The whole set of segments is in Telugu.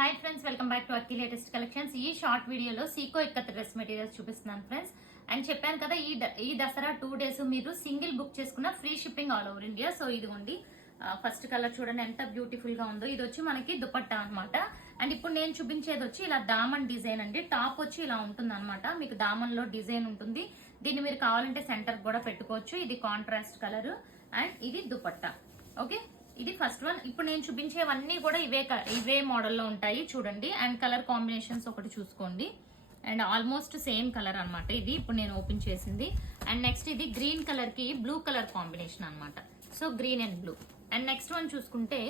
Hi friends, welcome back to Akki latest collections. ఈ షార్ట్ వీడియోలో సీకో ఇక్కత్ డ్రెస్ మెటీరియల్స్ చూపిస్తున్నాను ఫ్రెండ్స్. అండ్ చెప్పాను కదా, ఈ దసరా 2 days మీరు సింగిల్ బుక్ చేసుకున్న free shipping all over India. So ఇదిగోండి, ఫస్ట్ కలర్ చూడండి ఎంత బ్యూటిఫుల్ గా ఉందో. ఇది వచ్చి మనకి దుపట్టా అనమాట. అండ్ ఇప్పుడు నేను చూపించేది వచ్చి ఇలా దామన్ డిజైన్ అండి. టాప్ వచ్చి ఇలా ఉంటుంది అనమాట. మీకు దామన్ లో డిజైన్ ఉంటుంది. దీన్ని మీరు కావాలంటే సెంటర్ కూడా పెట్టుకోవచ్చు. ఇది కాంట్రాస్ట్ కలర్ అండ్ ఇది దుపట్టా. ఓకే, ఇది ఫస్ట్ వన్. ఇప్పుడు నేను చూపించేవన్నీ కూడా ఇవే మోడల్లో ఉంటాయి చూడండి. అండ్ కలర్ కాంబినేషన్స్ ఒకటి చూసుకోండి. అండ్ ఆల్మోస్ట్ సేమ్ కలర్ అనమాట ఇది ఇప్పుడు నేను ఓపెన్ చేసింది. అండ్ నెక్స్ట్ ఇది గ్రీన్ కలర్ కి బ్లూ కలర్ కాంబినేషన్ అనమాట. So green and blue. And next one చూసుకుంటే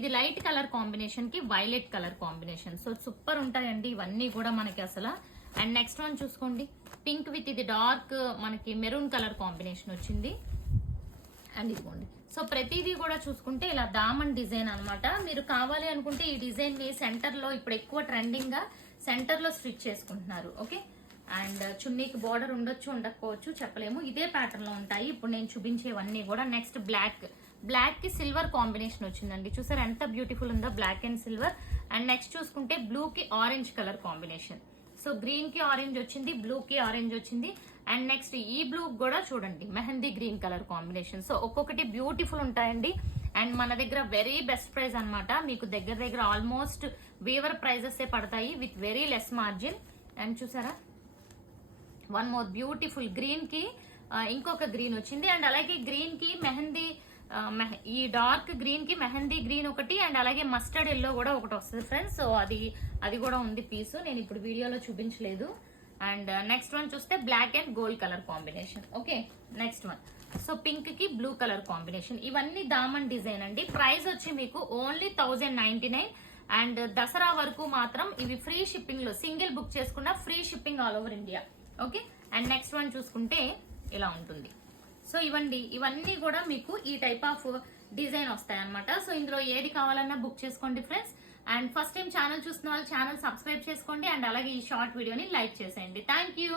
ఇది లైట్ కలర్ కాంబినేషన్ కి violet colour combination. So super ఉంటాయండి ఇవన్నీ కూడా మనకి అసలు. అండ్ నెక్స్ట్ వన్ చూసుకోండి, పింక్ విత్ ఇది డార్క్ మనకి మెరూన్ కలర్ కాంబినేషన్ వచ్చింది. అండ్ ఇదిగోండి. సో ప్రతిదీ కూడా చూసుకుంటే ఇలా దామన్ డిజైన్ అనమాట. మీరు కావాలి అనుకుంటే ఈ డిజైన్ ని సెంటర్ లో ఇప్పుడు ఎక్కువ ట్రెండింగ్ గా సెంటర్ లో స్టిచ్ చేసుకుంటున్నారు. ఓకే, అండ్ చున్నీకి బార్డర్ ఉండొచ్చు ఉండకపోవచ్చు చెప్పలేము. ఇదే ప్యాటర్న్ లో ఉంటాయి ఇప్పుడు నేను చూపించేవన్నీ కూడా. నెక్స్ట్ బ్లాక్ కి సిల్వర్ కాంబినేషన్ వచ్చిందండి. చూసారు ఎంత బ్యూటిఫుల్ ఉందో, black and silver. And next చూసుకుంటే బ్లూ కి orange colour combination. So green కి ఆరెంజ్ వచ్చింది, బ్లూ కి ఆరెంజ్ వచ్చింది. అండ్ నెక్స్ట్ ఈ బ్లూ కూడా చూడండి mehndi green colour combination. So ఒక్కొక్కటి బ్యూటిఫుల్ ఉంటాయండి. అండ్ మన దగ్గర వెరీ బెస్ట్ ప్రైస్ అనమాట. మీకు దగ్గర ఆల్మోస్ట్ వీవర్ ప్రైజెస్ పడతాయి with very less margin. And చూసారా, వన్ మోర్ బ్యూటిఫుల్ గ్రీన్ కి ఇంకొక గ్రీన్ వచ్చింది. అండ్ అలాగే గ్రీన్ కి మెహందీ, ఈ డార్క్ గ్రీన్ కి మెహందీ గ్రీన్ ఒకటి, అండ్ అలాగే మస్టర్డ్ ఎల్లో కూడా ఒకటి వస్తుంది ఫ్రెండ్స్. సో అది కూడా ఉంది పీసు, నేను ఇప్పుడు వీడియోలో చూపించలేదు. అండ్ నెక్స్ట్ వన్ చూస్తే black and gold colour combination. Okay, next one so pink కి బ్లూ కలర్ కాంబినేషన్. ఇవన్నీ దామన్ డిజైన్ అండి. ప్రైస్ వచ్చి మీకు ఓన్లీ 1099. అండ్ దసరా వరకు మాత్రం ఇవి ఫ్రీ షిప్పింగ్ లో సింగిల్ బుక్ చేసుకున్న free shipping all over India. Okay, and next one చూసుకుంటే ఇలా ఉంటుంది. సో ఇవన్నీ కూడా మీకు ఈ టైప్ ఆఫ్ డిజైన్ వస్తాయి అనమాట. సో ఇందులో ఏది కావాలన్నా బుక్ చేసుకోండి friends. And first time channel చూస్తున్న వాళ్ళు ఛానల్ సబ్స్క్రైబ్ చేసుకోండి. అండ్ అలాగే ఈ షార్ట్ వీడియోని లైక్ చేసేయండి. Thank you.